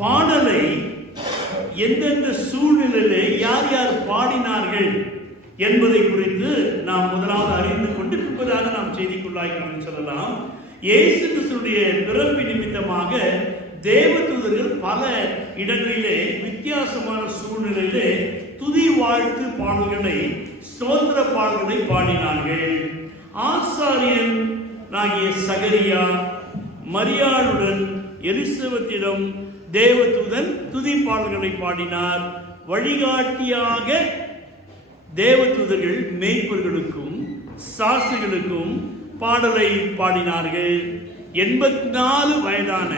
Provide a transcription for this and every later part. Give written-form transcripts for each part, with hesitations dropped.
பாடலை எந்தெந்த சூழ்நிலையிலே யார் யார் பாடினார்கள் என்பதை குறித்து நாம் முதலாவது அறிந்து கொண்டு பின்பதாக நாம் செய்திக்குள்ளாய்க்கிறோம் சொல்லலாம். இயேசு கிறிஸ்துவினுடைய பிறப்பு நிமித்தமாக தேவதூதர்கள் பல இடங்களிலே வித்தியாசமான சூழ்நிலையிலே துதி வாழ்த்து பாடல்களை, ஸ்தோத்திர பாடல்களை பாடினார்கள். ஆசாரியன் ஆகிய சகரியா மரியாளுடன் எலிசபெத்திடம் தேவதூதன் துதி பாடல்களை பாடினார். வழிகாட்டியாக தேவதூதர்கள் மேய்ப்பர்களுக்கும் சாஸ்திரிகளுக்கும் பாடலை பாடினார்கள். 84 வயதான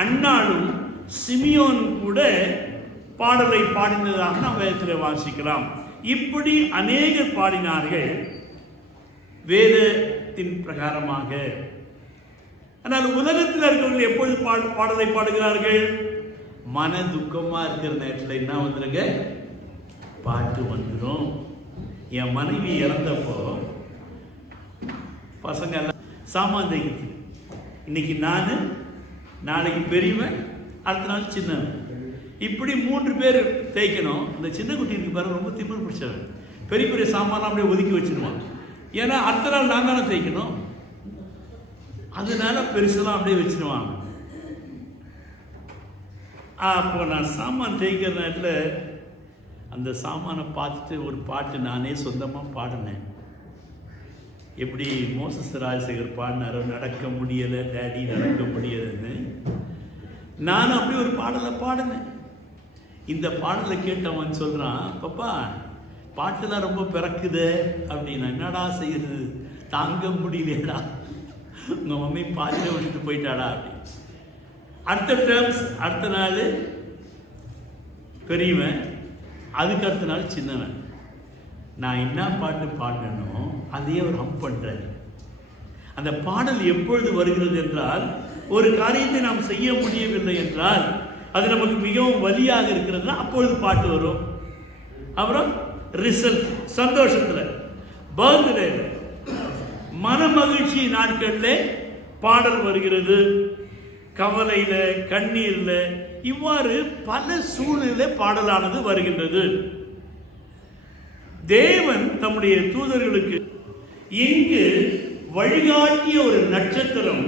அன்னாளும் சிமியோன் கூட பாடலை பாடினதாக நாம் வேதத்தில் வாசிக்கலாம். இப்படி அநேகர் பாடினார்கள் வேதத்தின் பிரகாரமாக. ஆனால் உலகத்தில் இருக்கிறவர்கள் எப்பொழுது பாடலை பாடுகிறார்கள்? மன துக்கமா இருக்கிற நேரத்தில் என்ன வந்துருங்க, பாட்டு வந்துடும். என் மனைவி இறந்தப்போ பசங்க எல்லாம் சாமான் தைக்கிறது. இன்னைக்கு நான், நாளைக்கு பெரியவன், அடுத்த நாள் சின்னவன், இப்படி 3 பேர் தேய்க்கணும். அந்த சின்ன குட்டி இருக்கு பாருங்க, ரொம்ப திமிர் பிடிச்சவன். பெரிய பெரிய சாமான் அப்படியே ஒதுக்கி வச்சிருவான். ஏன்னா அடுத்த நாள் நான் தானே தேய்க்கணும், அதனால பெருசெல்லாம் அப்படியே வச்சிருவான். அப்போ நான் சாமான் தேய்க்கிற நேரத்தில் அந்த சாமானை பார்த்துட்டு ஒரு பாட்டு நானே சொந்தமாக பாடினேன். எப்படி மோசஸ் ராஜசேகர் பாடினாரோ, நடக்க முடியலை டேடி நடக்க முடியலைன்னு, நான் அப்படி ஒரு பாடலை பாடினேன். இந்த பாடலை கேட்டவன் சொல்கிறான், பாப்பா பாட்டுலாம் ரொம்ப பிறக்குது அப்படின்னா. என்னடா செய்யுது, தாங்க முடியலடா, உங்கள் மம்மி பாட்டில் விட்டுட்டு போயிட்டாடா அப்படி. அடுத்த டேர்ம்ஸ், அடுத்த நாள் பெரியவன், அதுக்கு அடுத்த நாள் சின்னவன். நான் என்ன பாட்டு பாடணும் அதையே அவர் ஹம் பண்ணுறாரு. அந்த பாடல் எப்பொழுது வருகிறது என்றால், ஒரு காரியத்தை நாம் செய்ய முடியவில்லை என்றால், அது நமக்கு மிகவும் வலியாக இருக்கிறதுனா அப்பொழுது பாட்டு வரும். அப்புறம் ரிசல்ட், சந்தோஷத்தில், பர்த்டேல, மன மகிழ்ச்சி நாட்களில் பாடல் வருகிறது. கவலையில், கண்ணீரில், இவ்வாறு பல சூழ்நிலை பாடலானது வருகின்றது. தேவன் தம்முடைய தூதர்களுக்கு இங்கு வழிகாட்டிய ஒரு நட்சத்திரம்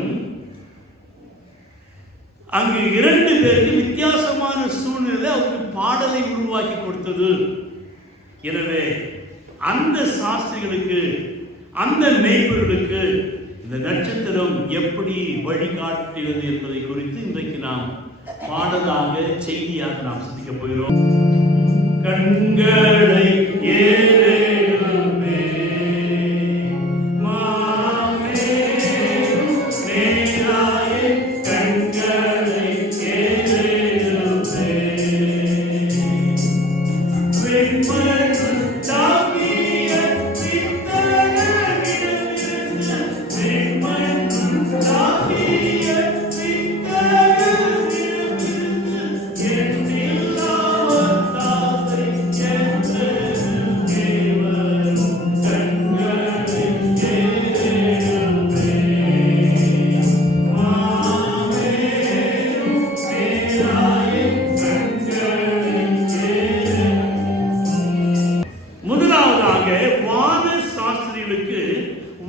அங்கு 2 பேருக்கு வித்தியாசமான சூழ்நிலை அவருக்கு பாடலை உருவாக்கி கொடுத்தது. எனவே அந்த சாஸ்திரிகளுக்கு, அந்த மேய்ப்பர்களுக்கு இந்த நட்சத்திரம் எப்படி வழிகாட்டுகிறது என்பதை குறித்து இன்றைக்கு நாம் பாடலாக, செய்தியாக நாம் சிந்திக்க போகிறோம். கண்களை ஏறெடுப்பே மாமே நேராயே, கண்களை ஏறெடுப்பே வெண்மண் தாங்கிய வித்தகனிடமிருந்து, வெண்மண் தாங்கிய வித்தகனிடமிருந்து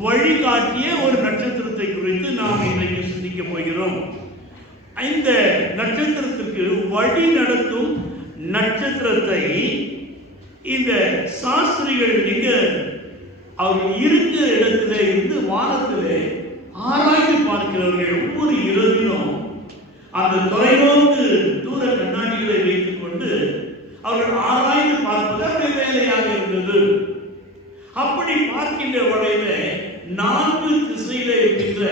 வழிகாட்டிய ஒரு நட்சத்திரத்தை குறித்து நாம் இன்றைக்கு சிந்திக்க போகிறோம். இந்த நட்சத்திரத்துக்கு வழி நடத்தும் நட்சத்திரத்தை இந்த சாஸ்திரிகள் எங்க அவர் இருக்கிற இடத்துல இருந்து வானத்திலே ஆராய்ந்து பார்க்கிறவர்கள். ஒவ்வொரு இரவிலும் அந்த தொலைநோக்கு தூர கண்ணாடிகளை வைத்துக் கொண்டு அவர்கள் ஆராய்ந்து பார்ப்பது அவருடைய வேலையாக இருந்தது. அப்படி பார்க்கின்ற வகையில 4 திசையில இருக்கின்ற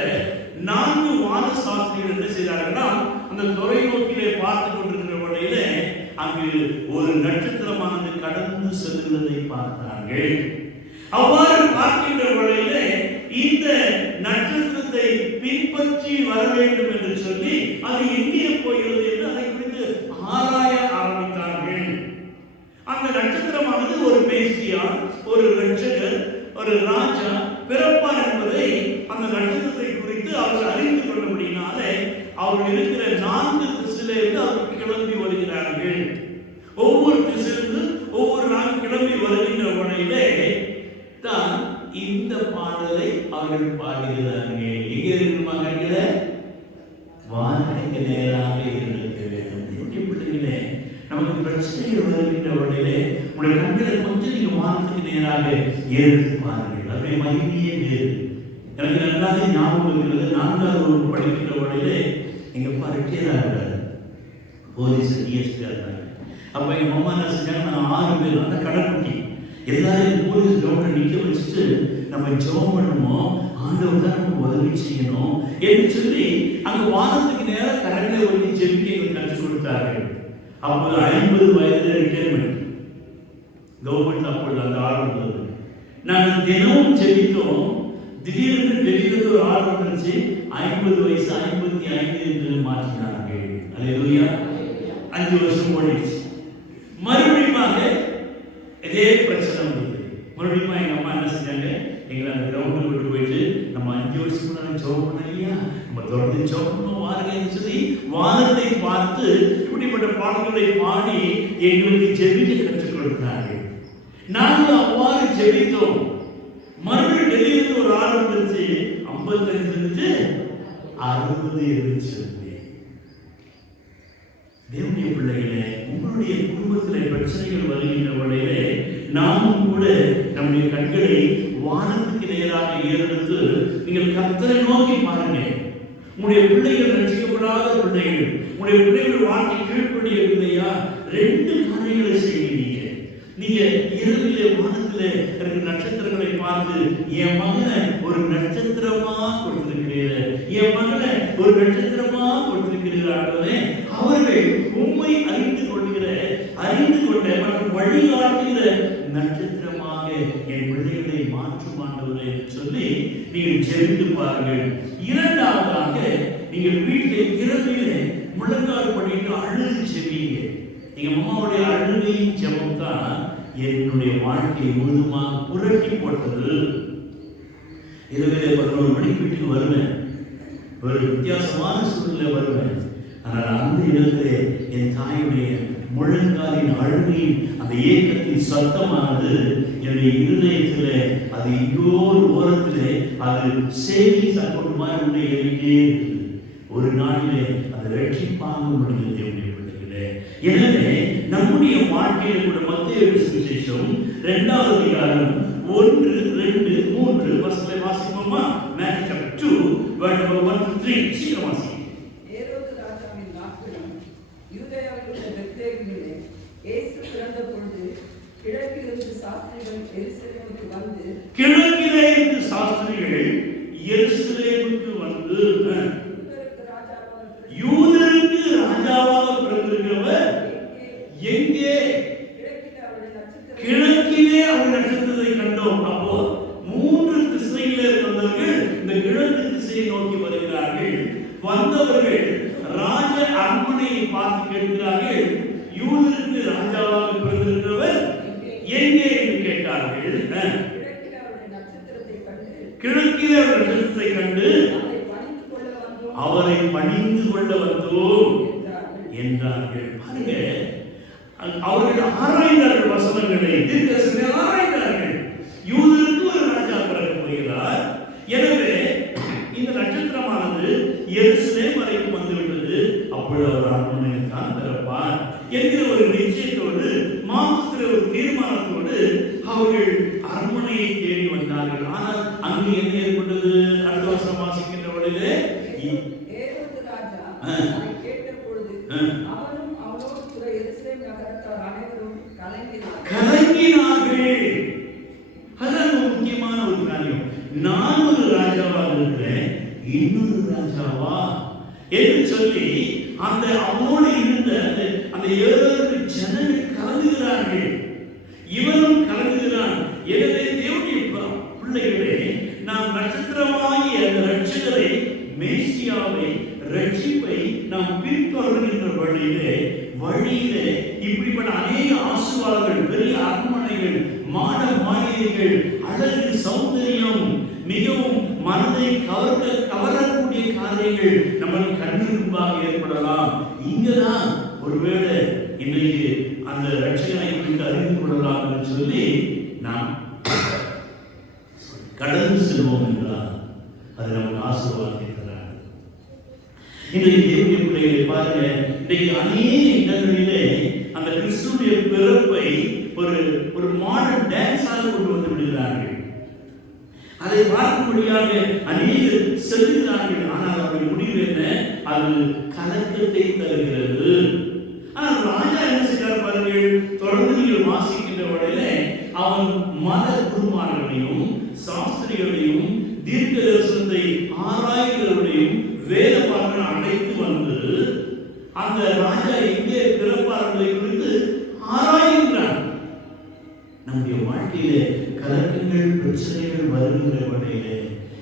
4 வான சாஸ்திரிகள் என்ன செய்தார்கள்னா, அந்த தொலைநோக்கிலே பார்த்து கொண்டிருக்கிற வகையில அங்கு ஒரு நட்சத்திரமானது கடந்து செல்கிறதை பார்த்தார்கள். அவ்வாறு பார்க்கின்ற வகையில இந்த நட்சத்திரத்தை பின்பற்றி வர வேண்டும் என்று சொல்லி அது எங்கே போகிறது என்று அதை குறித்து ஆராய ஆரம்பித்தார்கள். அந்த நட்சத்திரமானது ஒரு மேசியா, ஒரு ரட்சகர், ஒரு ராஜா பிறப்பார் என்பதை அந்த நட்சத்திரத்தை குறித்து அவர்கள் அறிந்து கொண்டபடியினாலே அவர்கள் இருக்கிற 4 திசை திசையிலிருந்து அவர்கள் கிளம்பி வருகிறார்கள். ஒவ்வொரு திசையிலிருந்து ஒவ்வொரு நாள் கிளம்பி வருகின்ற வகையிலே தான் இந்த பாடலை அவர்கள் பாடுகிறார்கள். எங்கே இருக்கிற வானத்துக்கு நேராக இருக்க வேண்டும். பிள்ளைகளே, நமக்கு பிரச்சனைகள் வருகின்ற வகையிலே உங்களுடைய கண்களை கொஞ்சம் நீங்க வானத்துக்கு நேராக ஏறிட்டு பாருங்கள். அப்படியே மகிமையே வேறு. எனக்கு நன்றாக ஞாபகம் இருக்கிறது. 4வது வகுப்பு படிக்கின்ற வகையிலே எங்க அப்பா ரிட்டையர் ஆகிறாரு, போலீஸ் டிஎஸ்பி ஆகிறாங்க. அப்ப எங்க அம்மா என்ன செஞ்சாங்க, நாங்கள் 6 பேர் அந்த கடைக்குட்டி எல்லாரும் போலீஸ் கிரவுண்டை நிற்க வச்சுட்டு நம்ம ஜெபம் பண்ணுவோம், ஆண்டவர் தான் நமக்கு உதவி செய்யணும் என்று சொல்லி அங்க வானத்துக்கு நேரம் கரங்களை ஒட்டி ஜெபிக்க எங்களுக்கு கற்றுக் கொடுத்தார்கள். அப்போது 50 வயது ரிட்டையர்மெண்ட் கவர்மெண்ட் அப்பொழுது அந்த ஆர்டர் வந்தது. நாங்கள் தினமும் ஜெபித்தோம். திடீர்னு வெளியிலிருந்து ஒரு ஆர்டர் வந்துருச்சு, 50 வயசு 55 என்று மாற்றினார்கள். அல்லேலூயா. 5 வருஷம் ஓடிடுச்சு. மறுபடியுமாக இதே பிரச்சனை வந்தது. மறுபடியும் எங்க அம்மா என்ன செஞ்சாங்க, எங்களை அந்த கிரவுண்டில் விட்டு போயிட்டு நம்ம 5 வருஷம் நான் ஜெபம் பண்ண இல்லையா, நம்ம தொடர்ந்து ஜெபம் பண்ணுவோம் வாருங்கன்னு சொல்லி வானத்தை பார்த்து இப்படிப்பட்ட பாடல்களை பாடி எங்களுக்கு ஜெபிக்க கற்றுக் கொடுத்தார்கள். நாங்கள் அவ்வாறு ஜெபித்தோம். மறுபடியும் டெல்லியிலிருந்து ஒரு ஆள் வந்துருச்சு, 55 இருந்துச்சு 60 இருந்துச்சு. தேவனுடைய பிள்ளைகளே, உங்களுடைய குடும்பத்தில் பிரச்சனைகள் வருகின்ற வகையிலே நாமும் கூட நம்முடைய கண்களை வானத்துக்கு நேராக ஏறெடுத்து நீங்கள் கர்த்தரை நோக்கி பாருங்க. உங்களுடைய பிள்ளைகள் ரட்சிக்கப்படாத பிள்ளைகள், உங்களுடைய பிள்ளைகள் வாழ்க்கை கீழ்ப்படியவில்லையா, 2 காரியங்களை செய்வீங்க. நீங்க இரவிலே வானத்திலே இருக்கிற நட்சத்திரங்களை பார்த்து என் மகனை ஒரு நட்சத்திரமா கொடுத்திருக்கிறீர்கள், என் மகனை ஒரு நட்சத்திரமா கொடுத்திருக்கிறார்களே, அவர்கள் உண்மை அறிந்து கொண்ட மற்றும் வழிகாட்டுகிற நட்சத்திரமாக என் பிள்ளைகளை மாற்றும் ஆண்டவரே என்று சொல்லி நீங்கள் ஜெபித்து பாருங்கள். 2வதாக நீங்கள் வீட்டிலே இரவிலே முழங்கால் படிட்டு அழுது ஜெபிங்க. எங்க அம்மாவுடைய அழுகையின் ஜெபம் தான் என்னுடைய வாழ்க்கையை முழுதுமாக புரட்டி போட்டது. இரவிலே 11 மணிக்கு வீட்டுக்கு வருவேன், ஒரு வித்தியாசமான சூழ்நிலை வருவேன். ஆனால் அந்த இடத்திலே என் தாயுடைய முழங்காலின் அழுகையின் அந்த ஏக்கத்தின் சத்தமானது என்னுடைய இருதயத்திலே அது இன்னொரு ஓரத்திலே அது சேவிங்ஸ் அக்கௌண்ட் மாதிரி ஏறிட்டே இருக்குது. ஒரு நாளிலே அது ரட்சிப்பாக முடிந்தது. பிள்ளைகளே, எனவே நம்முடைய வாழ்க்கையில கூட மத்தேயு சுவிசேஷம் 2வது அதிகாரம் 1, 2, 3 வசனங்களை வாசிப்போமா? Matthew chapter 2 verse number 1 to 3. சீக்கிரம் வாசி. ஏரோது ராஜாவின் நாட்களில் யூதேயாவில் உள்ள பெத்லகேமிலே இயேசு பிறந்த பொழுது கிழக்கிலிருந்து சாஸ்திரிகள் எருசலேமுக்கு வந்து யூதருக்கு ராஜாவாக பிறந்திருக்கிறவர் எங்கே? கிழக்கிலே அவருடைய நட்சத்திரத்தை கண்டோம். அப்போ 3 திசையிலே வந்தவர்கள் இந்த கிழக்கு திசையை நோக்கி வருகிறார்கள். வந்தவர்கள் ராஜ அரண்மனையை பார்த்து கேட்கிறார்கள், யூதருக்கு ராஜாவாக பிறந்திருக்கிறவர் எங்கே என்று கேட்டார்கள். கிழக்கிலே அவருடைய நட்சத்திரத்தை கண்டு அவரை பணிந்து கொள்ள வந்தோம் என்றார்கள். பாருங்க, அவர்கள் ஆராய்ந்தார்கள், வசனங்களை தீர்க்கதரிசனங்களை ஆராய்ந்தார்கள். யூதருக்கு ஒரு ராஜா பிறக்க போகிறார், எனவே இந்த நட்சத்திரமானது எருசலேம் வரைக்கும் வந்துவிட்டது, அப்பொழுது அவர் அரண்மனையில் தான் பிறப்பார் என்கிற ஒரு நிச்சயத்தோடு மாத்திர ஒரு தீர்மானத்தோடு அவர்கள் அரண்மனையை தேடி வந்தார்கள். ஆனால் அங்கு என்ன ஏற்பட்டது? அடுத்த வருஷம் வாசிக்கின்ற வழியிலே ஏரோது ராஜா கேட்ட பொழுது அவரும் அவரோடு கூட எருசலேம் நகரத்தார் அனைவரும் கலங்கினார்கள். அதான் முக்கியமான ஒரு காரியம். நான் ஒரு ராஜாவாக இருக்கிறேன், இன்னொரு ராஜாவா என்று சொல்லி அந்த அவனோடு இருந்த அந்த 7 ஜனங்கள் கலங்குகிறார்கள். இவனும் கலங்குகிறான். எனவே தேவனுடைய பிள்ளைகளே, நாம் நட்சத்திரமாகிய அந்த ரட்சகரை, மேசியாவை, ரட்சிப்பை நாம் பின்தொடர்கின்ற வழியிலே இப்படிப்பட்ட அநேக ஆசீர்வாதங்கள், பெரிய அரண்மனைகள், மாட மாளிகைகள், அழகு, சௌந்தரியம், மிகவும் மனதை கவரக்கூடிய காரியங்கள் நம்மளுக்கு கண்ணிருப்பாக ஏற்படலாம். இங்கதான் ஒருவேளை இன்னைக்கு அந்த ரட்சகனை குறித்து அறிந்து கொள்ளலாம் என்று சொல்லி நாம் கடந்து செல்வோம் என்றால் அது நமக்கு ஆசீர்வாதத்தை தராது. இன்றைக்கு தேவனுடைய பிள்ளைகளை பாருங்க, இன்றைக்கு அநேக இடங்களிலே அந்த கிறிஸ்துடைய பிறப்பை ஒரு மாடர்ன் டான்ஸாக கொண்டு வந்து விடுகிறார்கள். அதை பார்க்கும்படியாக அநேகர் செல்கிறார்கள். ஆனால் அவருடைய முடிவு என்ன? அது கலக்கத்தை தருகிறது. ஆனால் ராஜா என்ன செய்கிறார் பாருங்கள், தொடர்ந்து நீங்கள் வாசிக்கின்ற வகையில அவன் மத குருமார்களையும் சாஸ்திரிகளையும் தீர்க்க தரிசனத்தை ஆராய்கிறவர்களையும் வேத பாடங்களை அழைத்து வந்து அந்த ராஜா எங்கே பிறப்பார்களை குறித்து ஆராய்கின்றான். நம்முடைய வாழ்க்கையில கலக்கங்கள் பிரச்சனைகள் வருகின்ற வகையிலே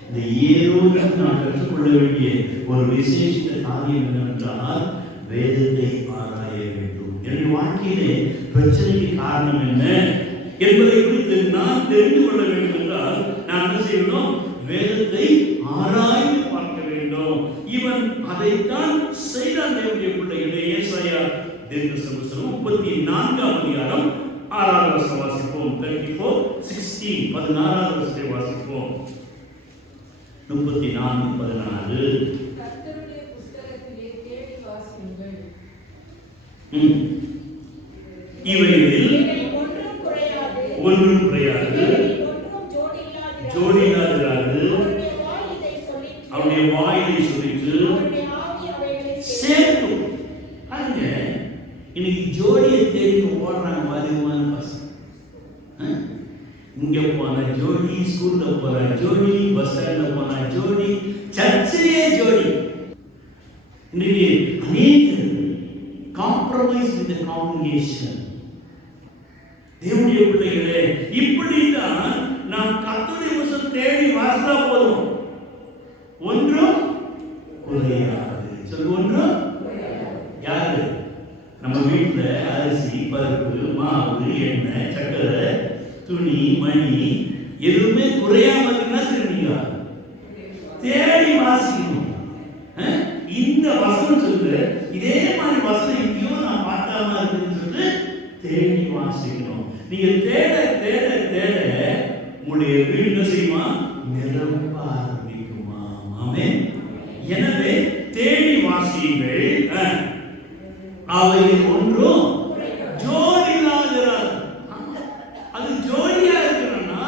இந்த ஏரோடு நாம் கற்றுக்கொள்ள வேண்டிய ஒரு விசேஷித்த காரியம் என்னவென்றால் வேதத்தை ஆராய வேண்டும். என்னுடைய வாழ்க்கையிலே பிரச்சனைக்கு காரணம் என்ன என்பதை குறித்து நான் தெரிந்து கொள்ள வேண்டும் என்றால் நான் என்ன செய்யணும்? வேதத்தை ஆராய்ந்து பார்க்க வேண்டும். இவன் அதைத்தான் செய்தான். தேவனுடைய பிள்ளைகளே, ஏசாயா தீர்க்கதரிசனம் 34ஆம் அதிகாரம் 6ஆவது வசனம் வாசிப்போம். 34:16 16ஆவது வசனத்தை வாசிப்போம். 34:16 கர்த்தருடைய புத்தகத்திலே தேடி வாசியுங்கள். இவைகளில் ஒன்றும் குறையாது, ஜோடி இல்லாதிராது. அவருடைய வாய் இதை சொல்லிட்டு சேர்க்கும். பாருங்க, இன்னைக்கு ஜோடியை தேடி ஓடுறாங்க பாதிமான பசங்க. இங்க போன ஜோடி, ஸ்கூல்ல போன ஜோடி, பஸ் ஸ்டாண்ட்ல போன ஜோடி, சர்ச்சிலே ஜோடி. இன்னைக்கு அநேக காம்ப்ரமைஸ் வித் தி காங்கிரிகேஷன். தேவனுடைய பிள்ளைகளே, இப்படித்தான் நாம் கர்த்தருடைய வசனம் தேடி வாசித்தா போதும், ஒன்றும் குறையாது. சொல்லு, ஒன்றும் யாரு? நம்ம வீட்டுல அரிசி, பருப்பு, மாவு, எண்ணெய், சக்கரை, துணி, மணி எதுவுமே குறையாம இருக்குன்னா சரிங்களா? தேடி வாசிக்கணும். இந்த வசனம் சொல்லு, இதே மாதிரி வசனம் எங்கேயோ நான் பார்க்காம இருக்குன்னு சொல்லிட்டு தேடி வாசிக்கணும். நீங்க தேட தேட தேட உங்களுடைய வீடு என்ன செய்யுமா? நிரம்ப ஆரம்பிக்குமா? ஆமென். எனவே தேடி வாசியுங்கள். அவையில் ஒன்றும் ஜோடி இல்லாதிராது. அது ஜோடியா இருக்கணும்னா,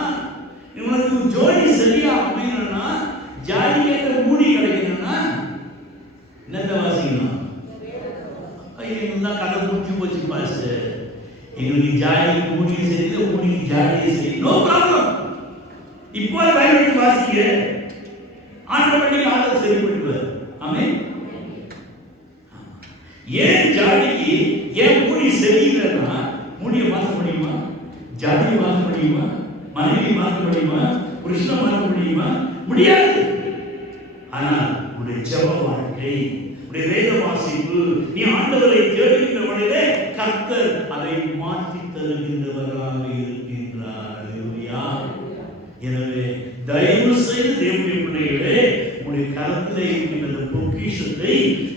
இவனுக்கு ஜோடி சரியா அமையணும்னா, ஜாடி கேட்ட மூடி கிடைக்கணும்னா என்னத்தை வாசிக்கணும்? எங்களுக்கு தான் கதை முடிச்சு போச்சு பாஸ்டர், எங்களுக்கு ஜாடிக்கு மூடியும் சரியில்லை, மூடிக்கு ஜாடியும் சரி. No problem. இப்போ பயன்படுத்தி வாசிக்க ஆட்டோமேட்டிக் ஆர்டர் சரிப்படுத்துவார். ஆமென். ஏன் ஜாடிக்கு ஏன் மூடி சரியில்லைன்னா மூடியை மாற்ற முடியுமா? ஜாடியை மாற்ற முடியுமா? மனைவி மாற்ற முடியுமா? புருஷனை மாற்ற முடியுமா? முடியாது. ஆனால் உடைய ஜெப வாழ்க்கை, உடைய வேத வாசிப்பு, நீ ஆண்டவரை தேடுகின்ற வழியிலே கர்த்தர் அதை மாற்றி தருகின்றவராக இருக்கின்றார். அல்லேலூயா. எனவே தயவு செய்து தேவனுடைய பிள்ளைகளே, உடைய கரத்திலே இருக்கின்ற பொக்கிஷத்தை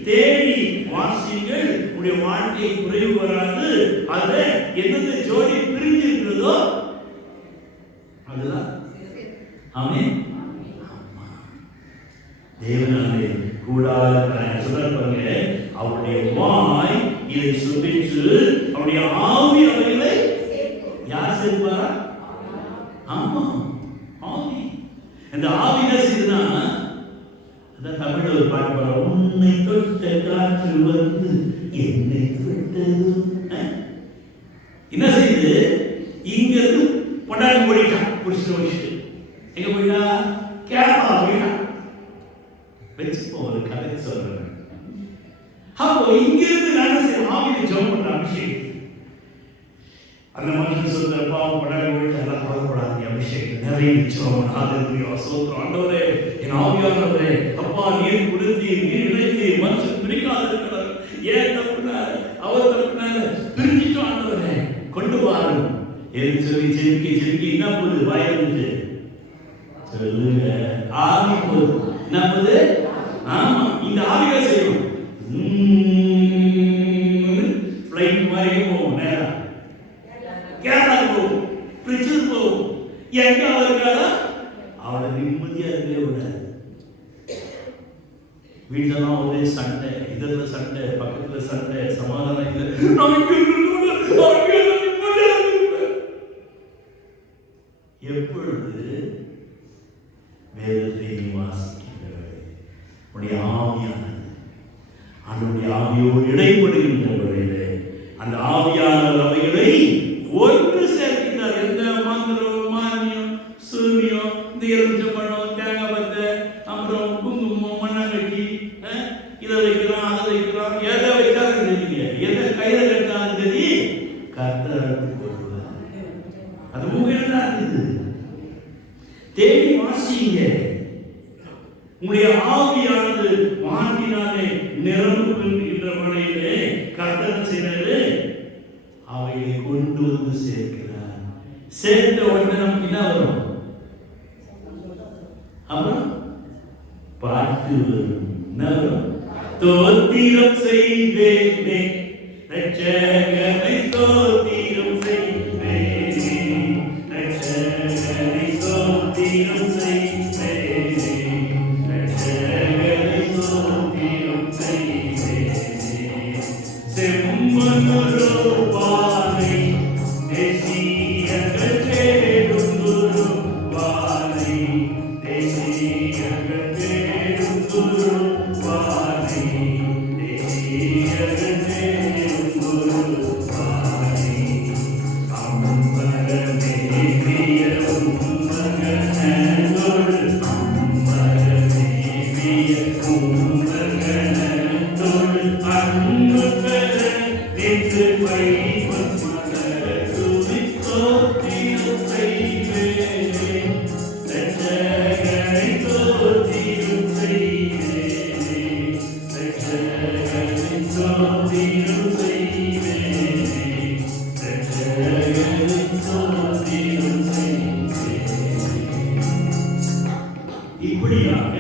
தேடி வாசியுங்கள். உடைய வாழ்க்கை குறைவு வராது. அதுல எந்தெந்த ஜோடி பிரிஞ்சு இருக்கிறதோ அதுதான். ஆமென். தேவனாலே கூடாத சொல்றாங்க, அவருடைய வாய் இதை சொல்லிட்டு அவருடைய ஆவி அவைகளை யார் சேர்ப்பாரா? ஆமா, ஆவி. அந்த ஆவி என்ன செய்யுதுன்னா, அதான் தமிழ்ல ஒரு பாட்டு பாடுற, உன்னை தொட்ட காற்று வந்து என்னை தொட்டது. என்ன செய்யுது? இங்க இருந்து பொண்டாட்டி ஓடிட்டான், புடிச்சு ஓடிட்டு எங்க போயிட்டா? கேரளா போயிட்டான். வச்சுப்போ ஒரு கதை சொல்றேன். அப்போ இங்கிருந்து நான் செய்ய ஆவியை ஜெபம் பண்ற அபிஷேகம். அந்த மனுஷன் சொல்ற, பாவம் பொண்டாட்டி ஓடிட்டு எல்லாம் கவலைப்படாதீங்க, அபிஷேகம் நிறைய ஜெபம். ஹalleluya, ஸ்தோத்திரம் ஆண்டவரே, என் ஆவியானவரே, அப்பா நீர் கொடுத்து நீர் இணைத்து மனுஷன் பிரிக்காத இருக்கிறார். ஏன் தப்புனா அவர் தப்புனால பிரிஞ்சிட்டோம். ஆண்டவரே கொண்டு வாரும் என்று சொல்லி ஜெபிக்க என்ன போகுது வாயிலிருந்து சொல்லுங்க. ஆவி போகுது. என்ன போகுது? ஆமா, இந்த ஆவிகள் செய்யும். ஃப்ளைட் மாதிரி போகும். நேரா கேரளா போகும், பிரிச்சர் போகும். எங்க அவருக்காக அவளை நிம்மதியா இருக்கவே விடாது. வீட்டெல்லாம் ஒரே சண்டை, இதுல சண்டை, பக்கத்துல சண்டை, சமாதானம் இல்லை. எப்பொழுது வேதத்தை வாசிக்கின்றவர்கள் உடைய ஆவியானது அவனுடைய ஆவியோடு இடைப்படுகின்றவர்களே, அந்த ஆவியானவர் அவைகளை ஒன்று சேர்க்கின்றார். எந்த மந்திரம், மானியம், சூனியம், இந்த எலுமிச்சம்பழம், தேங்காய் பத்தை, அப்புறம் குங்குமம், மண்ணாங்கட்டி, இதை வைக்கிறோம், அதை வைக்கிறோம், எதை வைக்காலும் தெரியல, எதை கையில கட்டாலும் சரி, கர்த்தருக்கு வருவார். அது உங்க தேடி வாசிங்க. உங்களுடைய ஆவியானது வாக்கினாலே நிரம்புகின்ற முறையிலே கர்த்தர் செய்வது அவைகளை கொண்டு வந்து சேர்க்கிறார். சேர்த்த உடனே நமக்கு என்ன வரும்? அப்புறம் பாட்டு வரும். என்ன வரும்? தோத்திரம் செய்வேனே ரட்சகனை, தோத்திரம் செய்வேனே ரட்சகனை, தோத்திரம் செய்வேனே ரட்சகனை, தோத்திரம் செய்வேனே. செம்மனுருவானை தேசியங்கள் தேடும் குருவானை, தேசியங்கள் தேடும் குருவானை, தேசியங்கள் தேடும் குருவானை. அம்பரமே பிரிய உம்மகனோடு, அம்பரமே பிரிய உம்மகனோடு, அன்பு பெற நின்று வைக்கும் மகத்துவி தோத்திரம் செய்வேனே ரட்சகனை, தோத்திரம் செய்வேனே ரட்சகனை, தோத்திரம் செய்வேனே ரட்சகனை, தோத்திரம் செய்வேனே. இப்படியாக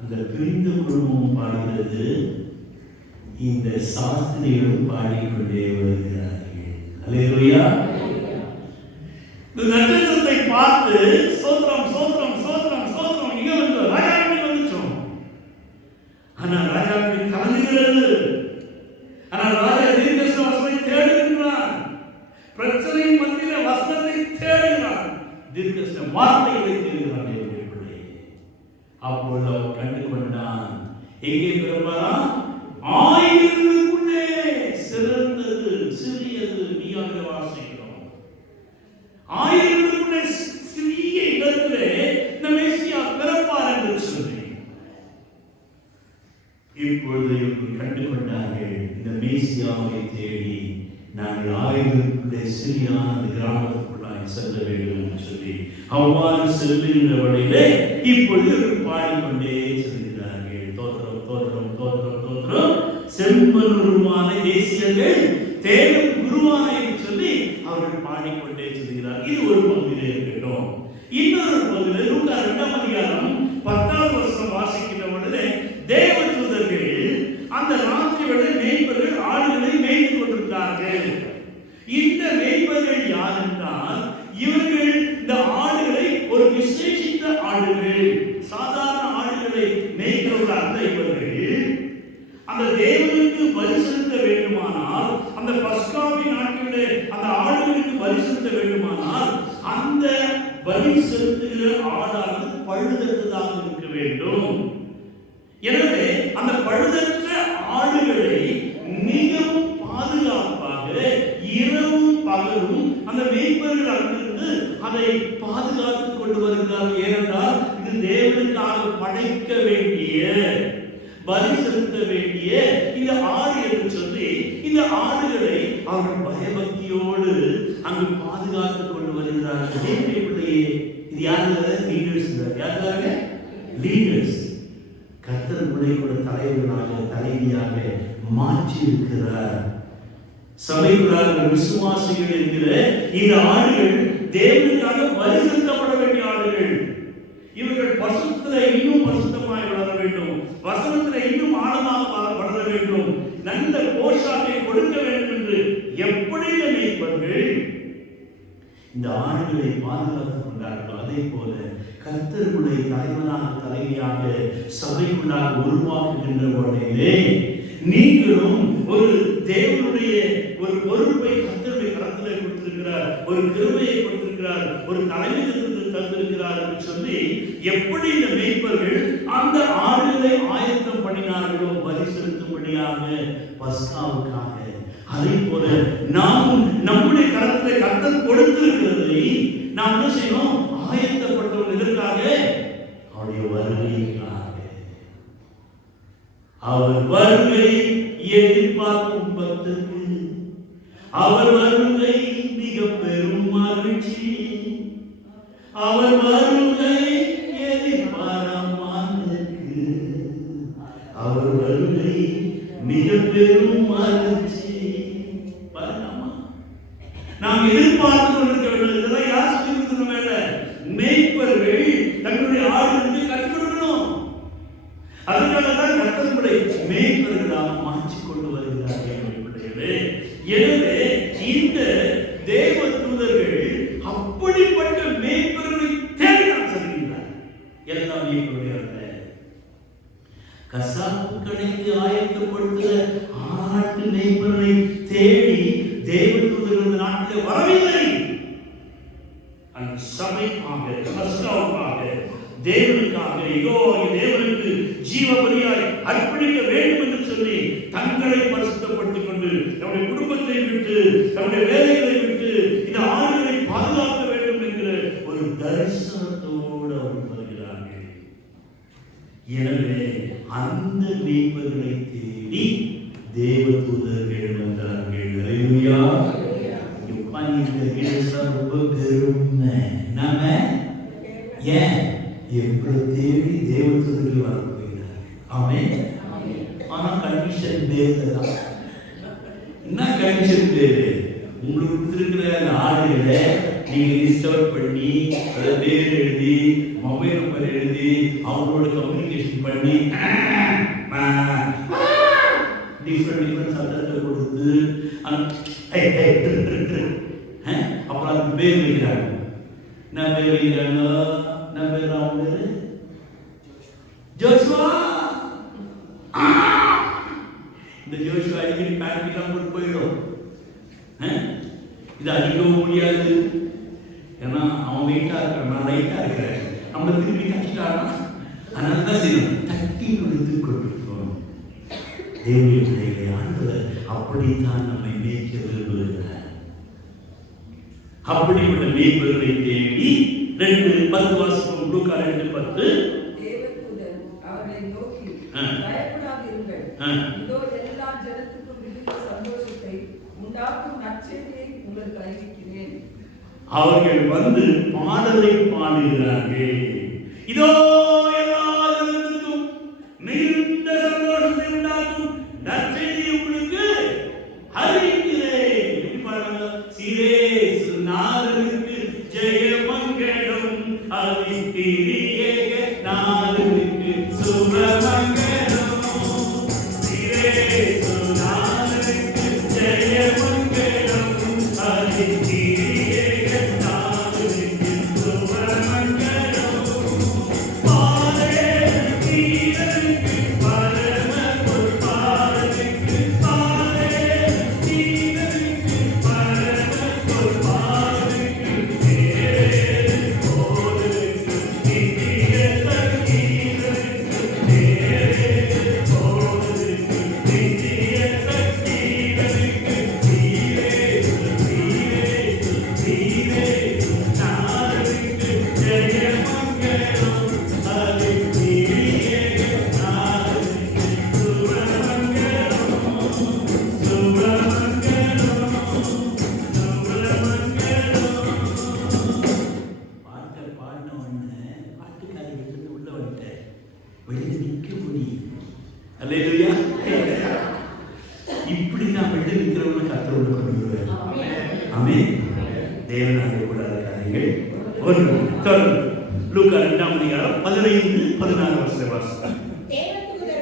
அந்த பிரிந்த குடும்பம் பாடுகிறது. இந்த சாஸ்திரிகளும் பாடிக்கொண்டே வருகிறார்கள். அல்லேலூயா. இந்த நட்சத்திரத்தை பார்த்து சோத்திரம் சோத்திரம் சோத்திரம் சோத்திரம் இங்க வந்து ராஜாவின் வந்துச்சோம். ஆனா ராஜாவின் கலங்குகிறது. ஆனால் ராஜா தீர்க்கதரிசன வசனத்தை தேடுகின்றான். பிரச்சனையின் மத்தியில வசனத்தை தேடுகிறான். தீர்க்கதரிசன வார்த்தைகளை தேடுகிறான். அப்பொழுது அவர் கண்டு கொண்டான். எங்கே பிறப்பாராம்? ஆயிரங்களுக்குள்ளே சிறந்தது சிறியது. நீங்க வாசிக்கிறோம். ஆயிரங்களுக்குள்ளே சிறிய இடத்திலே இந்த மேசியா பிறப்பார் என்று சொல்லி இப்பொழுது கண்டு கொண்டார்கள். இந்த மேசியாவை தேடி நாங்கள் ஆயிரங்களுக்குள்ளே சிறியான அந்த கிராமத்துக்குள்ளாய் செல்ல வேண்டும் என்று சொல்லி அவ்வாறு செல்லுகின்ற வழியிலே இப்பொழுது பாடிக்கொண்டே செல்கிறார்கள். தோத்திரம் தோத்திரம் தோத்திரம் தோத்திரம் செம்பனுருவான தேசியங்கள் தேடும் குருவானை என்று சொல்லி அவர்கள் பாடிக்கொண்டே செல்கிறார். இது ஒரு பகுதியிலே இருக்கட்டும். இன்னொரு பகுதியில் லூக்கா 2ஆம் அதிகாரம் 10வது வசனம் வாசிக்கின்ற பொழுது தேவதூதர்கள் அந்த ராத்திரி வேளை மேய்ப்பர்கள் ஆடுகளை மேய்த்துக் கொண்டிருந்தார்கள். இந்த மேய்ப்பர்கள் யார் என்றால் இவர்கள் இந்த ஆடுகளை ஒரு விசேஷித்த ஆடுகள், சாதாரண ஆடுகளை மேய்க்கிறவர்கள் அல்ல. இவர்கள் அந்த தேவனுக்கு பலி செலுத்த வேண்டுமானால், அந்த பஸ்காவின் நாட்களிலே அந்த ஆடுகளுக்கு பலி செலுத்த வேண்டுமானால் அந்த பலி செலுத்துகிற ஆடானது பழுதற்றதாக இருக்க வேண்டும். எனவே அந்த பழுதற்ற ஆடுகளை மிகவும் பாதுகாப்பாக இரவும் பகலும் அந்த மேய்ப்பர்கள் அங்கிருந்து அதை பாதுகாத்துக் கொண்டு வருகிறார்கள். ஏனென்றால் இது தேவனுக்காக படைக்க வேண்டிய, பலி செலுத்த வேண்டிய இந்த ஆடு என்று சொல்லி இந்த ஆடுகளை அவர்கள் பயபக்தியோடு அங்கு பாதுகாத்துக் கொண்டு வருகிறார்கள். இது யாருங்க? லீடர்ஸ். யாருக்காக? லீடர்ஸ். கர்த்தர் கூட தலைவராக தலைவியாக மாற்றி இருக்கிறார். சபைக்குள்ளாக விசுவாசிகள் என்கிற இந்த ஆடுகள் தேவனுக்காக பலி செலுத்தப்பட வேண்டிய ஆடுகள். வசனத்தில் இன்னும் ஆழமாக வளர வேண்டும், நல்ல போஷாக்கை கொடுக்க வேண்டும் என்று எப்படி மேய்ப்பர்கள் இந்த ஆடுகளை பாதுகாத்துக் கொண்டார்களோ அதே போல கர்த்தருடைய தலைவனாக தலைவியாக சபைக்குள்ளாக உருவாக்குகின்ற உடனே நீங்களும் ஒரு தேவனுடைய ஒரு பொறுப்பை கர்த்தருடைய கரத்திலே கொடுத்திருக்கிறார், ஒரு கிருபையை கொடுத்திருக்கிறார், ஒரு தலைமைத்துவத்தை தந்திருக்கிறார் என்று சொல்லி எப்படி இந்த மேய்ப்பர்கள் அந்த ஆடுகளை ஆயத்தம் பண்ணினார்களோ பலி செலுத்தும்படியாக பஸ்காவுக்காக, அதே போல நாமும் நம்முடைய கரத்திலே கர்த்தர் கொடுத்திருக்கிறதை நாம் என்ன செய்யணும்? ஆயத்தப்பட்டவர்கள் எதற்காக? அவருடைய வருகைக்காக. அவர் வருகை எதிர்பார்க்கும் பக்தருக்கு அவர் வருகை மிக பெரும் மகிழ்ச்சி. அவர் வருகை எதிர்பாராமற்கு அவர் வருகை மிக பெரும் மகிழ்ச்சி. பாருங்கம்மா, நாம் எதிர்பார்த்து கொண்டிருக்க வேண்டும். இதெல்லாம் யார் சொல்லி கொடுக்கணும்? மேய்ப்பர்கள் தங்களுடைய ஆடுகளுக்கு கற்றுக் கொடுக்கணும். அதனாலதான் கர்த்தருடைய மேய்ப்பர்களாக மாற்றிக் கொண்டு வருகிறார்கள். எனவே இந்த தேவ தூதர்கள் அப்படிப்பட்ட மேய்ப்பர்களை தேடி செல்கின்றார். எல்லா மேய்ப்பர்களுடைய கசாப்பு கடைக்கு ஆயத்தப்படுத்துகிற ஆட்டு மேய்ப்பர்களை தேடி தேவ தூதர்கள் நாட்டில் வரவில்லை. அந்த சபைக்காக, பஸ்காவுக்காக, தேவனுக்காக, தேவனுக்கு ஜீவ பலியாய் அர்ப்பணிக்க வேண்டும் என்று சொல்லி தங்களை பரிசுத்தப்படுத்திக் கொண்டு நம்முடைய குடும்பத்தை விட்டு, நம்முடைய வேலைகளை விட்டு இந்த ஆடுகளை பாதுகாக்க வேண்டும் என்கிற ஒரு தரிசனத்தோடு அவர் வருகிறார்கள். எனவே அந்த மேய்ப்பர்களை தேடி தேவ தூதர்கள் வந்தார்கள். அல்லேலூயா. ரொம்ப பெருமை. நாம ஏன் எப்படி தேடி தேவ தூதர்கள் வர போகிறார்கள்? ஆமென். ஆனா கண்டிஷன் பேருதான். என்ன கண்டிஷன் பேரு? உங்களுக்கு கொடுத்திருக்கிற அந்த ஆடுகளை நீங்க லிஸ்ட் அவுட் பண்ணி அதை பேர் எழுதி மொபைல் நம்பர் எழுதி அவங்களோட கம்யூனிகேஷன் பண்ணி டிஃப்ரெண்ட் சத்தத்தை கொடுத்து அப்புறம் அதுக்கு பேர் வைக்கிறாங்க. என்ன பேர் வைக்கிறாங்க? என்ன பேர்? அவங்க ஜோஷுவா. இந்த ஜோஷுவா அடிக்கடி பேக்கெல்லாம் போட்டு போயிடும். இது அடிக்கவும் முடியாது. ஏன்னா அவன் வெயிட்டா இருக்கிறான், நான் லைட்டா இருக்கிறேன். நம்ம திருப்பி கட்டிட்டானா அதனால தான் செய்யணும், தட்டி கொடுத்து கொடுக்கணும். தேவனுடைய ஆண்டவர் அப்படித்தான் நம்மை மேய்க்க விரும்புகிறார். அப்படிப்பட்ட மேய்ப்பர்களை தேடி 2:10 வாசிப்போம். லூக்கா 2:10. தேவதூதன் அவரை நோக்கி, பயப்படாதிருங்கள், இதோ எல்லா ஜனத்துக்கும் மிகுந்த சந்தோஷத்தை உண்டாக்கும் நற்செய்தியை உங்களுக்கு அறிவிக்கிறேன். அவர்கள் வந்து பாடலை பாடுகிறார்கள். இதோ எல்லா ஜனத்துக்கும் மிகுந்த சந்தோஷத்தை உண்டாக்கும் நற்செய்தியை உங்களுக்கு அறிவிக்கிறேன். எப்படி பாடுறாங்க? சீரேசு நாதனுக்கு ஜெயமங்கலம், அதிஸ்திரியேக நாதனுக்கு சுபமங்கலம். சீரேசு நாதனுக்கு ஜெயமங்கலம், அதிஸ்திரியேக நாதனுக்கு சுபமங்கலம். பாரே தீரனுக்கு பரம பொற்பாதனுக்கு, பாரே தீரனுக்கு பரம பொற்பாதனுக்கு, தேரே போதனுக்கு நித்திய சக்திதனுக்கு, தேரே போதனுக்கு நித்திய சக்திதனுக்கு, தீரே தீரே தீரே நாதனுக்கு ஜெயமங்கலம், அதிஸ்திரியேக நாதனுக்கு சுபமங்கலம், சுபமங்கலம், சுபமங்கலம். பாட்டை பாடின உடனே பாட்டுக்காரி வெளியில உள்ள வந்துட்டேன், வெளியில நிற்க முடியும். அல்லேலூயா. இப்படி நான் வெளியில நிற்கிறவங்க கர்த்தரோடு கொண்டு வருவேன். ஆமென். தேவனாலே கூடாத காரியங்கள் ஒன்று. தொடர்ந்து லூக்கா 2:14 15-16 வாசிக்கலாம். தேவதூதர்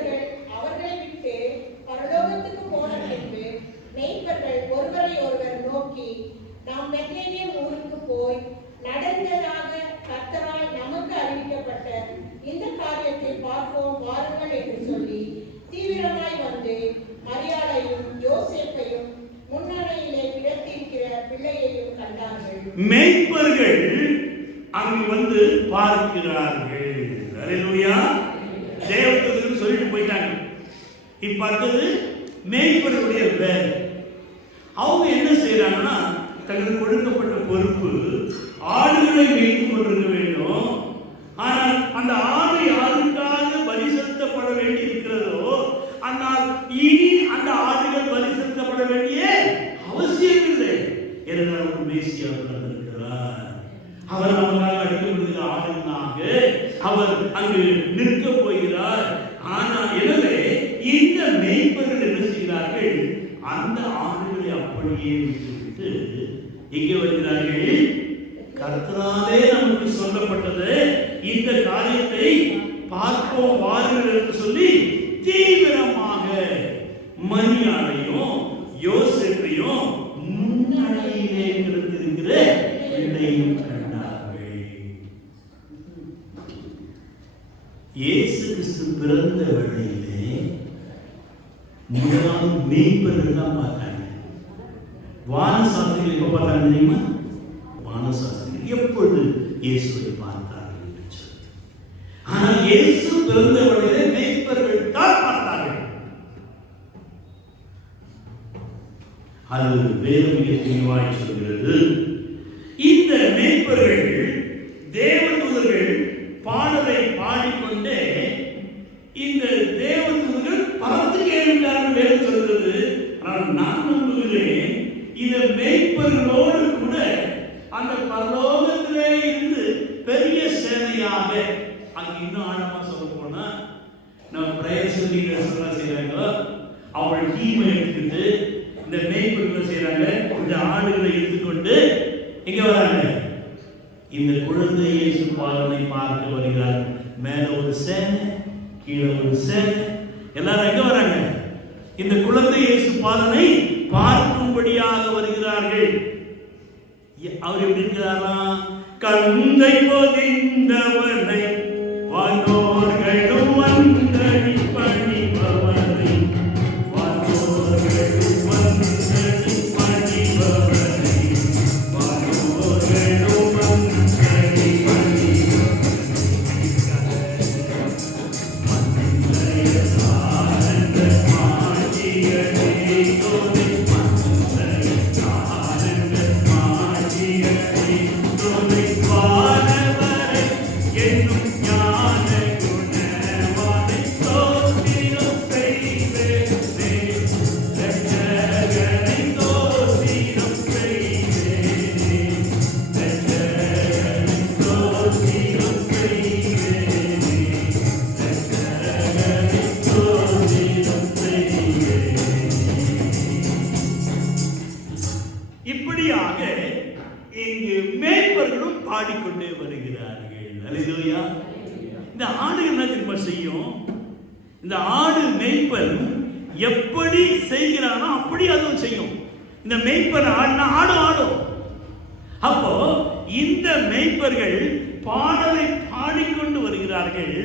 மேய்ப்பர்கள் அங்கு வந்து பார்க்கிறார்கள். அல்லேலூயா. தேவதூதர்கள் சொல்லிட்டு போயிட்டாங்க. இப்ப அடுத்தது மேய்ப்பர்களுடைய வேலை. அவங்க என்ன செய்யறாங்கன்னா, தங்களுக்கு கொடுக்கப்பட்ட பொறுப்பு ஆடுகளை மேய்த்து கொண்டிருக்க வேண்டும். ஆனால் அந்த ஆடு யாருக்காக பலி செலுத்தப்பட வேண்டி இருக்கிறதோ, ஆனால் இனி அந்த ஆடுகள் பலி செலுத்தப்பட வேண்டிய அவசியம் இல்லை. ஏனென்றால் ஒரு மேசியா பிறந்திருக்கிறார். அவர் நமக்காக அடிக்கப்படுகிற ஆடுகளாக அவர் அங்கு நிற்க போகிறார். ஆனால் எனவே இந்த மேய்ப்பர்கள் என்ன செய்கிறார்கள்? அந்த ஆடுகளை அப்படியே விட்டுவிட்டு எங்கே வருகிறார்கள்? கர்த்தராலே நமக்கு சொல்லப்பட்டது இந்த காரியத்தை பார்ப்போம் வாருங்கள் என்று சொல்லி தீவிரமாக மரியாதையும் யோசேப்பையும் முன்னணியிலே கிடந்திருக்கிற பிள்ளையும் கண்டார்கள். இயேசு கிறிஸ்து பிறந்த வேளையிலே முதலாவது மேய்ப்பர்கள் தான் பார்த்தாங்க. வானசாஸ்திரிகள் எப்ப பார்த்தாங்க தெரியுமா? வானசாஸ்திரிகள் எப்பொழுது இயேசுவை பார்த்தார்கள் என்று சொல்லி. ஆனால் இயேசு பிறந்த வேளையிலே மேய்ப்பர்கள் தான் பார்த்தார்கள். அது வேதம் மிக தெளிவாய் சொல்கிறது. இந்த மேய்ப்பர்கள் தேவதூதர்கள் பாடலை பாடிக்கொண்டே இந்த தேவதூதர்கள் பறந்து கேட்கிறார்கள் வேதம் சொல்கிறது. ஆனால் நான் நம்புகிறேன், இந்த மேய்ப்பர்களோடு கூட அந்த பரலோகத்திலே இருந்து பெரிய சேனையாக அங்க இன்னும் ஆழமா சொல்ல போனா, நம்ம பிரேயர் சொல்லி செய்யறாங்களோ அவள் டீமை எடுத்துக்கிட்டு இந்த மேய்ப்பர்கள் செய்யறாங்க. இந்த ஆடுகளை எடுத்துக்கொண்டு எங்க வராங்க? இந்த குழந்தை இயேசு பாலனை பார்க்க வருகிறார். மேல ஒரு சேனை, கீழே ஒரு சேனை, எல்லாரும் எங்க வராங்க? இந்த குழந்தை இயேசு பாலனை பார்க்கும்படியாக வருகிறார்கள். அவர் எப்படி இருக்கிறாரா? கந்தை பொதிந்தவனை வானோர்களும் வந்தடி பணிபவனை, வானோர்களும் வந்தடி பணிபவனை, வானோர்களும் வந்தடி பணிபவனை, மந்தைய சாரந்த மாட்டியனே தோனை, மந்தைய சாரந்த மாட்டியனே தோனை, வானவரை என்னும் ஞான குணவானை தோத்திரம் செய்வேனே, ரட்சகனை தோத்திரம் செய்வேனே, ரட்சகனை தோத்திரம் செய்வேனே, ரட்சகனை தோத்திரம் செய்வேனே. இப்படியாக இங்கு மேய்ப்பர்களும் பாடிக்கொண்டே வருகிறார்கள். அல்லேலூயா. இந்த ஆடு என்ன திரும்ப செய்யும்? இந்த ஆடு மேய்ப்பன் எப்படி செய்கிறானோ அப்படி அதுவும் செய்யும். இந்த மேய்ப்பன் ஆடினா ஆடும். அப்போ இந்த மேய்ப்பர்கள் பாடலை பாடிக்கொண்டு வருகிறார்கள்.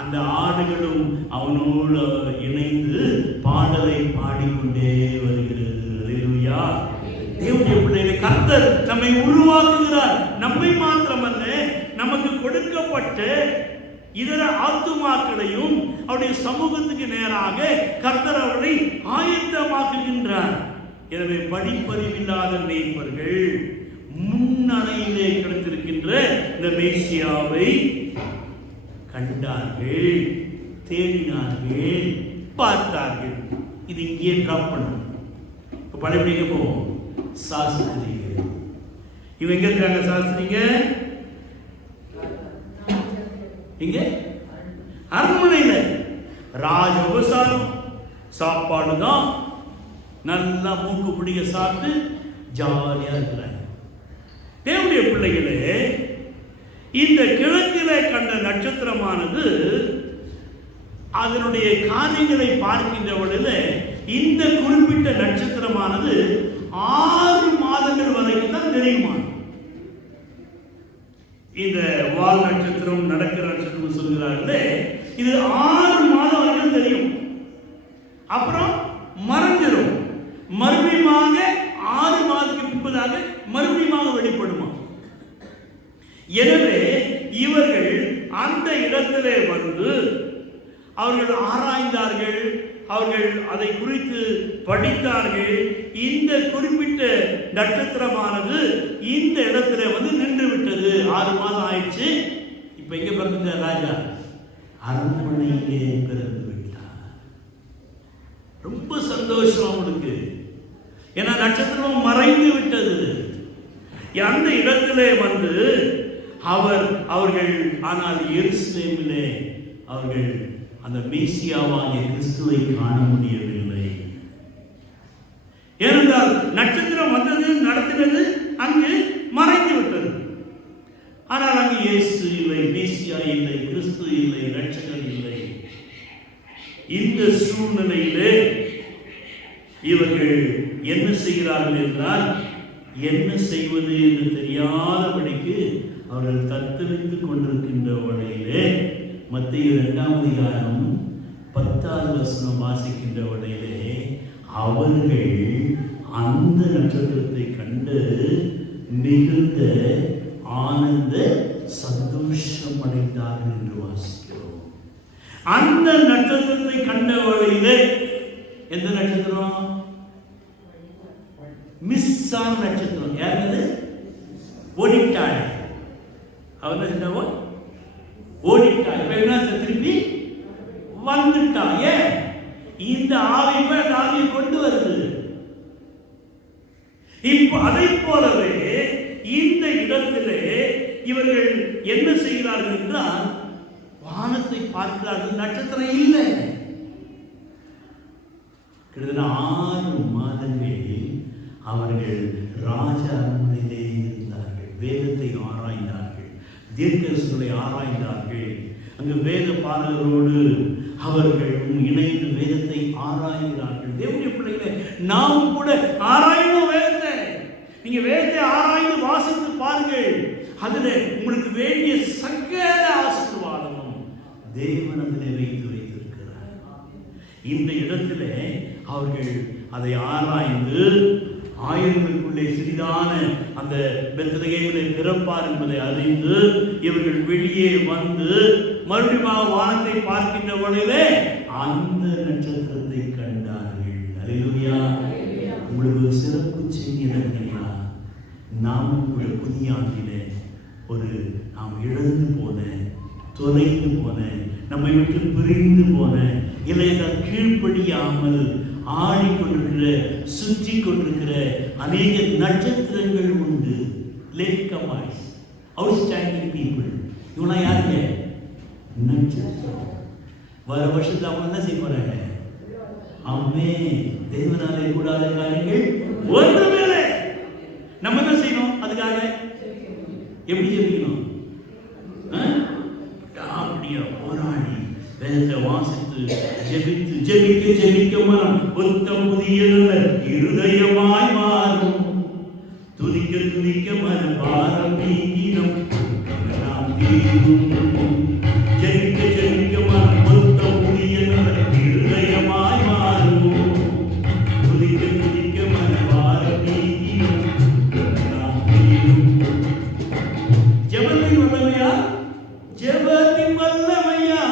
அந்த ஆடுகளும் அவனோடு இணைந்து பாடலை பாடிக்கொண்டே வருகிறது. அல்லேலூயா. தேவனுடைய பிள்ளைகளை கர்த்தர் நம்மை உருவாக்குகிறார். நம்மை மாத்திரமல்ல, நமக்கு கொடுக்கப்பட்ட இதர ஆத்துமாக்களையும் அவருடைய சமூகத்துக்கு நேராக கர்த்தர் அவர்களை ஆயத்தமாக்குகின்றார். எனவே படிப்பறிவில்லாத மேய்ப்பர்கள் முன்னணையிலே கிடைத்திருக்கின்ற இந்த மேசியாவை கண்டார்கள், தேடினார்கள், பார்த்தார்கள். இது இங்கே டிராப் பண்ணும். இப்போ பழைய போவோம். சாஸ்திரிகள் இவங்க எங்க இருக்காங்க? சாஸ்திரிங்க இங்க அரண்மனையில ராஜ உபசாரம், சாப்பாடு தான், நல்லா மூக்கு பிடிக்க சாப்பிட்டு ஜாலியா இருக்கிறாங்க. தேவனுடைய பிள்ளைகளே, இந்த கிழக்கிலே கண்ட நட்சத்திரமானது அதனுடைய காரியங்களை பார்க்கின்ற பொழுது இந்த குறிப்பிட்ட நட்சத்திரமானது 6 மாதங்கள் வரைக்கும் தான் தெரியுமா. இந்த வால் நட்சத்திரம், நடக்கிற நட்சத்திரம் சொல்கிறார்களே, இது 6 மாதம் வரைக்கும் தெரியும். அப்புறம் மறைஞ்சிடும். மறுபடியும் 6 மாதத்துக்கு பின்பதாக மறுபடியும் வெளிப்படுமா. எனவே இவர்கள் அந்த இடத்திலே வந்து அவர்கள் ஆராய்ந்தார்கள், அவர்கள் அதை குறித்து படித்தார்கள். இந்த குறிப்பிட்ட நட்சத்திரமானது இந்த இடத்துல வந்து நின்று விட்டது. 6 மாதம் ஆயிடுச்சு. இப்ப எங்க பிறந்த ராஜா? அரண்மனையிலே பிறந்து விட்டார். ரொம்ப சந்தோஷம் அவனுக்கு. ஏன்னா நட்சத்திரம் மறைந்து விட்டது. அந்த இடத்திலே வந்து அவர்கள் ஆனால் எருசலேமிலே அவர்கள் அந்த மேசியாவாகிய கிறிஸ்துவை காண முடியவில்லை. ஏனென்றால் நட்சத்திரம் வந்தது, நடத்தினது, அங்கு மறைந்து விட்டது. ஆனால் அங்கு இயேசு இல்லை, மேசியா இல்லை, கிறிஸ்து இல்லை, ரட்சகர் இல்லை. இந்த சூழ்நிலையிலே இவர்கள் என்ன செய்கிறார்கள் என்றால், என்ன செய்வது என்று தெரியாதபடிக்கு அவர்கள் தத்தளித்துக் கொண்டிருக்கின்ற வழியிலே மத்தேயு 2ஆம் அதிகாரம் 10வது வசனம் வாசிக்கின்ற வழியிலே அவர்கள் அந்த நட்சத்திரத்தை கண்டு மிகுந்த ஆனந்த சந்தோஷம் அடைந்தார்கள் என்று வாசிக்கிறோம். அந்த நட்சத்திரத்தை கண்ட வழியிலே, எந்த நட்சத்திரம்? மிஸ் ஆன நட்சத்திரம். யாரு? ஓடிட்டாள். அவன் என்ன செஞ்சவோ? ஓடிட்டாள். இப்ப என்ன? திருப்பி வந்துட்டான். ஏன்? இந்த ஆவியை கொண்டு வருது. இப்ப அதை போலவே இந்த இடத்திலே இவர்கள் என்ன செய்கிறார்கள் என்றால், வானத்தை பார்க்கிறார்கள், நட்சத்திரம் இல்லை. கிட்டத்தட்ட 6 மாதங்கள் அவர்கள் ராஜ அரண்மனையிலே இருந்தார்கள். வேதத்தை ஆராய்ந்தார்கள், தீர்க்கதரிசிகளை ஆராய்ந்தார்கள். அங்கு வேத பாடகரோடு அவர்கள் இணைந்து வேதத்தை ஆராய்கிறார்கள். தேவனுடைய பிள்ளைகளே, நாம் கூட ஆராயணும் வேதத்தை. நீங்க வேதத்தை ஆராய்ந்து வாசித்து பாருங்கள். அதுல உங்களுக்கு வேண்டிய சகல ஆசீர்வாதமும் தேவன் அதிலே வைத்திருக்கிறார். இந்த இடத்திலே அவர்கள் அதை ஆராய்ந்து ஆயிரங்களுக்குள்ளே சிறிதான அந்த பெத்லகேமிலே பிறப்பார் என்பதை அறிந்து இவர்கள் வெளியே வந்து மறுபடியும் வானத்தை பார்க்கின்ற வழியிலே அந்த நட்சத்திரத்தை கண்டார்கள். அல்லேலூயா. உங்களுக்கு ஒரு சிறப்பு செய்தி என்னன்னா, நாம் கூட புதிய ஆண்டிலே நாம் இழந்து போன, தொலைந்து போன, நம்மை விட்டு பிரிந்து போன, இல்லையென்றால் கீழ்ப்படியாமல் ஆடிக்கொண்டிருக்கிற, சுற்றி கொண்டிருக்கிற அநேக நட்சத்திரங்கள் உண்டு. லேக்கமாய்ஸ், அவுட்ஸ்டாண்டிங் பீப்புள். இவனா யாருங்க? நட்சத்திரம். வர வருஷத்துல அவங்க என்ன செய்ய போறாங்க? அம்மே, தேவனாலே கூடாத காரியங்கள் ஒன்றுமில்லை. நம்ம என்ன செய்யணும்? அதுக்காக எப்படி ஜெபிக்கணும்? அப்படியே போராடி வேதத்தை வாசித்து ஜெபித்து ஜெபிக்க மனம் புத்தம் புதிய இருதயமாய் மாறும். துதிக்க மனம் பாரம் நீங்கினம் ஜெபிக்க மனம் புத்தம் புதிய இருதயமாய் மாறும். துதிக்க மனம் பாரம் நீங்கினம். ஜெபத்தின் வல்லமையா? ஜெபத்தின் வல்லமையா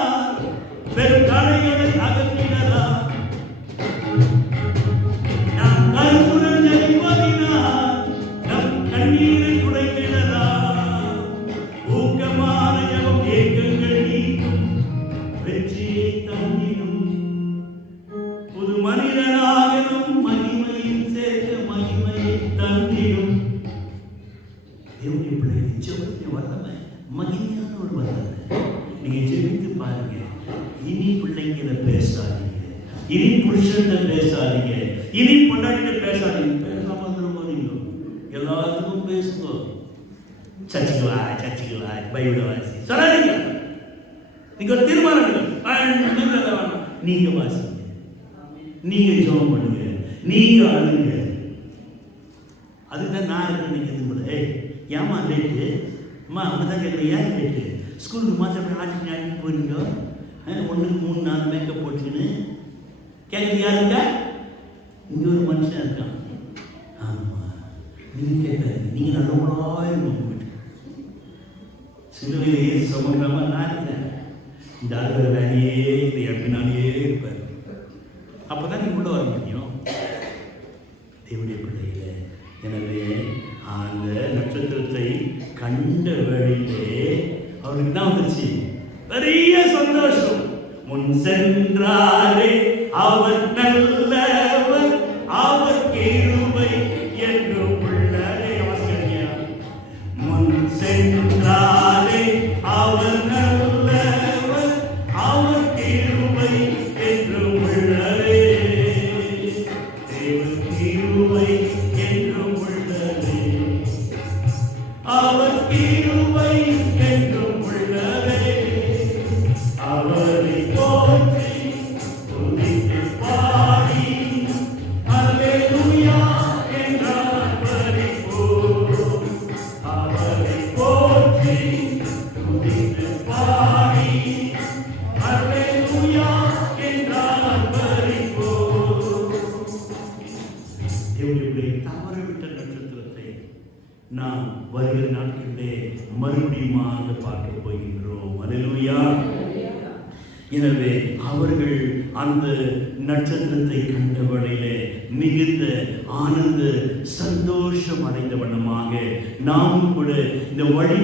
பெரும் தடைகளை அகற்றிடலாம். நாம் கருத்துடன் ஜெபிப்பதினால் நம் கண்ணீரை துடைத்திடலாம். ஊக்கமான ஜெபம் ஏக்கங்கள் நீக்கும், வெற்றியை தந்திடும். புது மனிதனாக நம் மகிமையில் சேர்க்க மகிமையை தந்திடும். தேவனுடைய பிள்ளைகளை ஜெபத்தின் வல்லமை மகிமையான ஒரு வல்லமை. நீங்க ஜெபித்து பாருங்க. இனி பிள்ளைங்களை பேசாதீங்க, இனி புருஷன்கிட்ட பேசாதீங்க, இனி பொண்டாட்டிட்ட பேசாதீங்க. பேசாம போறீங்க, எல்லாத்துக்கும் பேசுங்க. சர்ச்சுக்கு வா, பைபிளை வாசி சொல்லாதீங்க. நீங்க ஒரு தீர்மானம், நீங்க வாசிங்க, நீங்க ஜெபம் பண்ணுங்க, நீங்க அழுங்க. அதுதான் நான் இருக்கிறேன். ஏமா லேட்டு? அம்மா அப்படிதான் கேட்குறேன். ஏன் லேட்டு? ஸ்கூலுக்கு மாத்திரம் ஆட்சி போறீங்க, 1க்கு 3 4 மேக்கப் போட்டுக்கின்னு கேட்குறது யாருங்க? இங்கே ஒரு மனுஷன் இருக்கான். ஆமாம், நீங்கள் கேட்காதீங்க, நீங்கள் நல்லவங்களா இருக்கும். சிலுவையிலேயே சுமக்காம நான் இருக்கிறேன். இந்த அலுவலக வேலையே இது எப்படினாலே இருப்பார். அப்பதான் நீ உள்ள வர முடியும் தேவனுடைய பிள்ளையில. எனவே அந்த நட்சத்திரத்தை கண்ட வேளையிலே அவருக்கு என்ன வந்துருச்சு? பெரிய சந்தோஷம். முன் சென்றாரே அவர் நல்லவர், அவர் கிருபை என்றும் உள்ளதே. முன் சென்றாரே அவர் நல்லவர், அவர் கிருபை என்றும் உள்ளதே. தேவன் கிருபை என்றும் உள்ளதே, அவர் கிருபை என்றும் உள்ளதே. அவரை போற்றி துதித்து பாடி அல்லேலூயா என்றார் பரிபூர்ணம். அவரை போற்றி துதித்து பாடி அல்லேலூயா என்றார் பரிபூர்ணம். தேவனுடைய தவறவிட்ட நட்சத்திரத்தை நாம் வருகிற நாட்களிலே மறுபடியும் பார்க்க போகின்றோம். அல்லேலூயா. எனவே அவர்கள் அந்த நட்சத்திரத்தை கண்ட வேளையிலே மிகுந்த ஆனந்த சந்தோஷம் அடைந்த வண்ணமாக நாமும் கூட இந்த வழி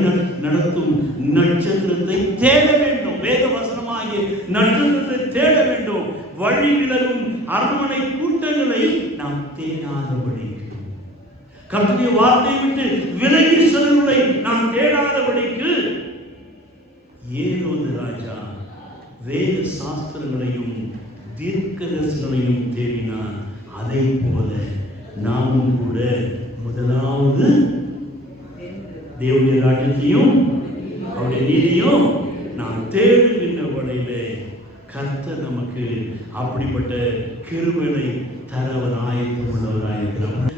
நடத்தும் நட்சத்திரத்தை தேட வேண்டும். வேத வசனமாகிய நட்சத்திரத்தை தேட வேண்டும். வழி விலகும் அரண்மனை கூட்டங்களை நாம் தேடாதபடி, கர்த்தருடைய வார்த்தை விட்டு விலகி செல்வதை நாம் தேடாதபடிக்கு ஏரோது ராஜா வேத சாஸ்திரங்களையும் தீர்க்கதரிசனங்களையும் தேடினார். அதை போல நாமும் கூட முதலாவது தேவனுடைய ராஜ்யத்தையும் அவருடைய நீதியும் நாம் தேடுகின்ற வழியிலே கர்த்தர் நமக்கு அப்படிப்பட்ட கிருபையை தர அவர் ஆயத்தம் உள்ளவராயிருக்கிறார்.